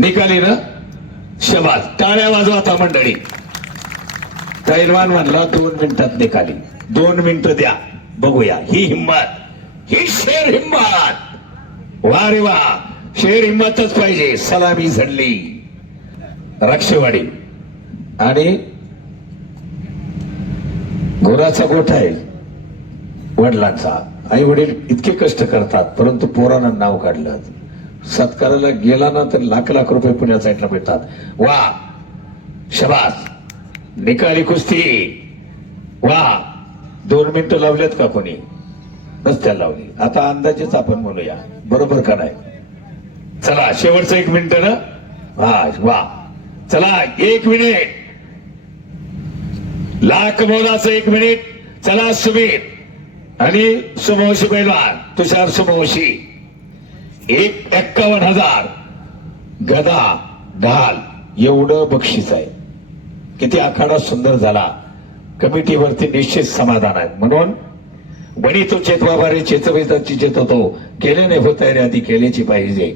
निकाली ना शबाज. टाळ्या वाजवा आता मंडळी. पैलवान म्हणला दोन मिनिटात निकाली. दोन मिनिटं द्या. बघूया. ही हिंमत. ही शेर हिंमत. वा रे वा. शेर हिंमतच पाहिजे. सलामी झडली. रक्षवाडी. आणि घोराचा गोठा आहे. वडिलांचा. आई वडील इतके कष्ट करतात परंतु पोरांना नाव काढलं. सत्काराला गेला ना तर लाख लाख रुपये पुण्या साईडला मिळतात. वा! शबास! निकाली कुस्ती! वा! दोन मिनिटं लावलेत का कोणी? नसत्या लावली. आता अंदाजेच आपण म्हणूया बरोबर का नाही? चला शेवटचं एक मिनिट ना? हा वा. चला एक मिनिट. लाख मोलाचं एक मिनिट. चला सुमित आणि सुमोशी पैलवान. तुषार सुमोशी. एक एक्कावन्न हजार. गदा ढाल एवढं बक्षीस आहे. किती आखाडा सुंदर झाला. कमिटीवरती निश्चित समाधान आहे. म्हणून बणी तो चेतवाबारे चेतवेदाची चेत होतो केल्याने होत रे आधी केल्याची पाहिजे.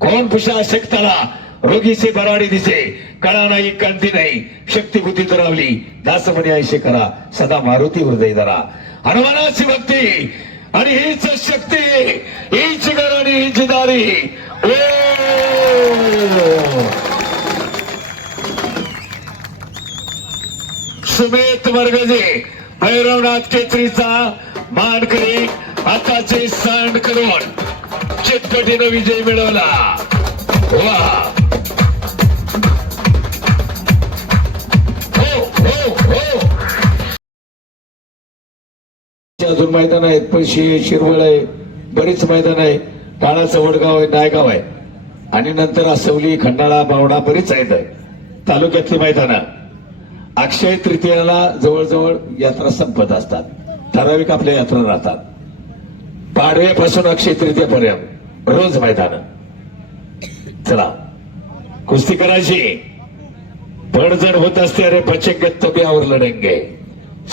कोण पुषा शक्ताला? रोगीचे बराडी दिसे. कळा नाही कांती नाही. शक्ती बुद्धी दुरावली. दास म्हणे ऐशे करा. सदा मारुती हृदय धरा. हनुमानाची भक्ती आणि हीच शक्ती. हीच घर ओ सुमेध वर्गजे भैरवनाथ केसरीचा मानकरी हाताचे सांड करून चितपटीनं विजय मिळवला. वा! हो हो, हो! अजून मैदान आहेत पैसे शिरवळ आहे. बरीच मैदान आहे. काळा वडगाव आहे नायगाव आहे. आणि नंतर असवली खंडाळा बावडा बरीच आहेत. तालुक्यातली मैदानं. अक्षय तृतीयाला जवळजवळ यात्रा संपत असतात. ठराविक आपल्या यात्रा राहतात. पाडव्यापासून अक्षय तृतीयापर्यंत रोज मैदान. चला. कुस्ती करायची. पडझड होत असते अरे बचेंगे तब्यावर लढंगे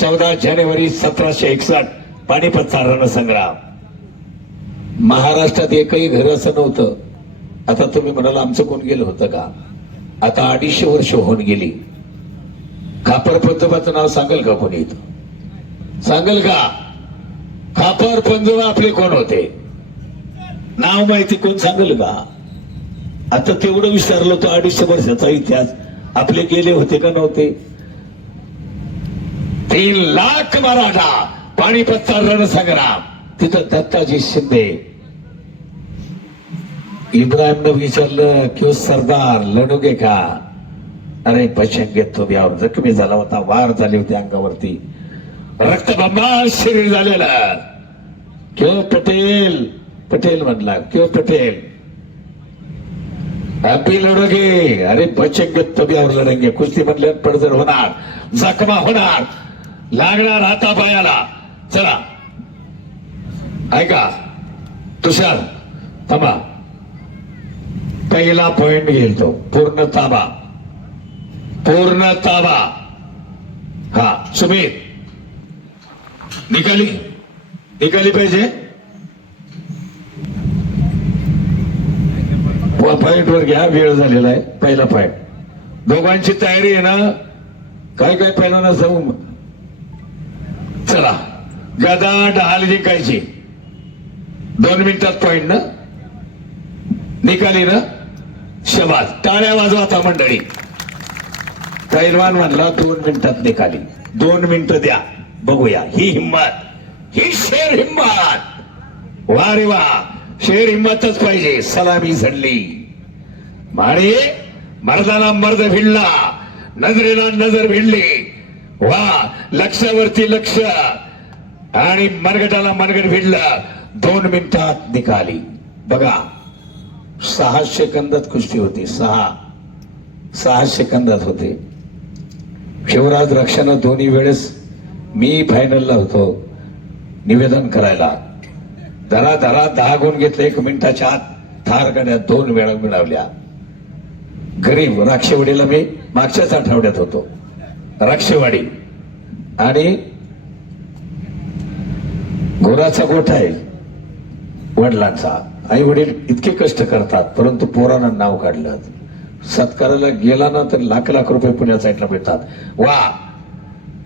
चौदा जानेवारी सतराशे एकसष्ट पानिपतचा संग्राम महाराष्ट्रात एकही घर असं नव्हतं. आता तुम्ही म्हणाल आमचं कोण गेलं होतं का? आता अडीचशे वर्ष होऊन गेली. खापर पंजोबाचं नाव सांगेल का कोणी इथं? सांगेल का? खापर पंजोबा आपले कोण होते? नाव माहिती कोण सांगेल का? आता तेवढं विचारलं तो अडीचशे वर्षाचा इतिहास. आपले गेले होते का नव्हते? तीन लाख मराठा पाणीपतचा रणसंग्राम. तिथं दत्ताजी शिंदे. इब्राहिमनं विचारलं कि सरदार लढोगे का? अरे बचंगे तो यावर जखमी झाला होता वार झाली होती अंगावरती. रक्तबंबाळ शरीर झालेलं. क्यों पटेल? पटेल म्हणला. क्यों पटेल? अभी लढोगे. अरे बचेंगे तब्यावर लढंगे. कुस्ती म्हणल्यावर पडझड होणार जखमा होणार. लागणार हातापायाला. चला ऐका तुषार थांबा. पहिला पॉइंट घेईल तो पूर्ण ताबा. पूर्ण ताबा. हा सुमित. निकाली. निकाली पाहिजे? पॉइंट वर घ्या वेळ झालेला आहे. पहिला पॉइंट दोघांची तयारी आहे ना? काय काय पहिला ना जाऊ चला. गदा डहाल जिंकायची. दोन मिनिटात पॉइंट ना? निकाली ना? शबाज. टाळ्या वाजवा आता मंडळी. पैलवान म्हणला दोन मिनिटात निकाली. दोन मिनिटं द्या. बघूया. ही हिंमत. ही शेर हिंमत. वा रे वा. शेर हिंमतच पाहिजे. सलामी झडली. माळे मर्दाला मर्द भिडला. नजरेला नजर भिडली. वा लक्षावरती लक्ष. आणि मनगटाला मनगट भिडलं. दोन मिनिटात निकाली बघा सहा सेकंदात कुस्ती होती. सहा. सहा सेकंदात होते. शिवराज रक्षानं दोन्ही वेळेस मी फायनलला होतो. निवेदन करायला. धरा धरा दहा गुण घेतले एक मिनिटाच्या आत. थार गाड्या दोन वेळा मिळवल्या गरीब राक्षेवाडीला मी मागच्याच आठवड्यात होतो. राक्षेवाडी. आणि घोराचा गोठा आहे. वडिलांचा आई वडील इतके कष्ट करतात परंतु पोरांना नाव काढलं. सत्काराला गेला ना तर लाख लाख रुपये पुण्या साईडला मिळतात. वा!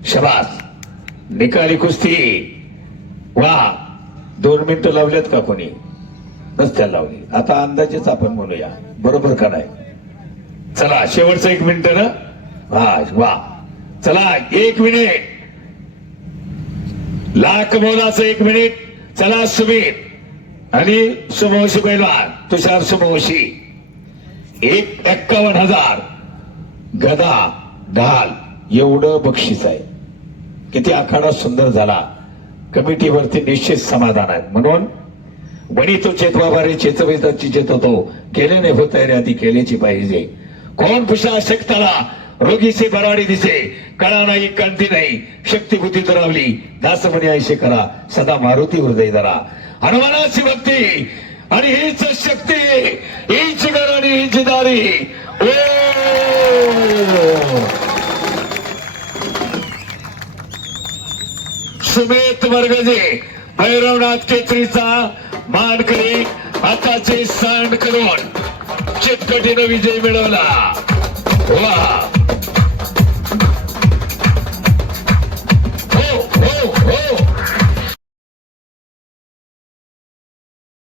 शबास! निकाली कुस्ती! वा! दोन मिनिटं लावलेत का कोणी? नसत्या लावली. आता अंदाजेच आपण म्हणूया. बरोबर का नाही? चला शेवटचं एक मिनिट ना? हा वा! चला एक मिनिट! लाख मोलाचं एक मिनिट. चला सुमित! आणि सुमोशी पैलवान तुषार सुमोशी. एक एक्कावन्न हजार. गदा ढाल एवढं बक्षीस आहे. किती आखाडा सुंदर झाला. कमिटीवरती निश्चित समाधान आहे. म्हणून वणी तो चेतवाबारे चेतवेताची चेत होतो. केले नाही होत आहे आधी केल्याची पाहिजे. कोण पुषा शक्ताला? रोगीचे बराडी दिसे. कळा नाही कांती नाही. शक्ती बुद्धी दुरावली. दास म्हणे ऐशे करा. सदा मारुती हृदय धरा. हनुमानाची भक्ती आणि हीच शक्ती हीच घर आणि हीच दारी. ओ! सुमेत वर्गजे भैरवनाथ केसरीचा मानकरी हाताचे सांड करून चितकटीनं विजय मिळवला. वा!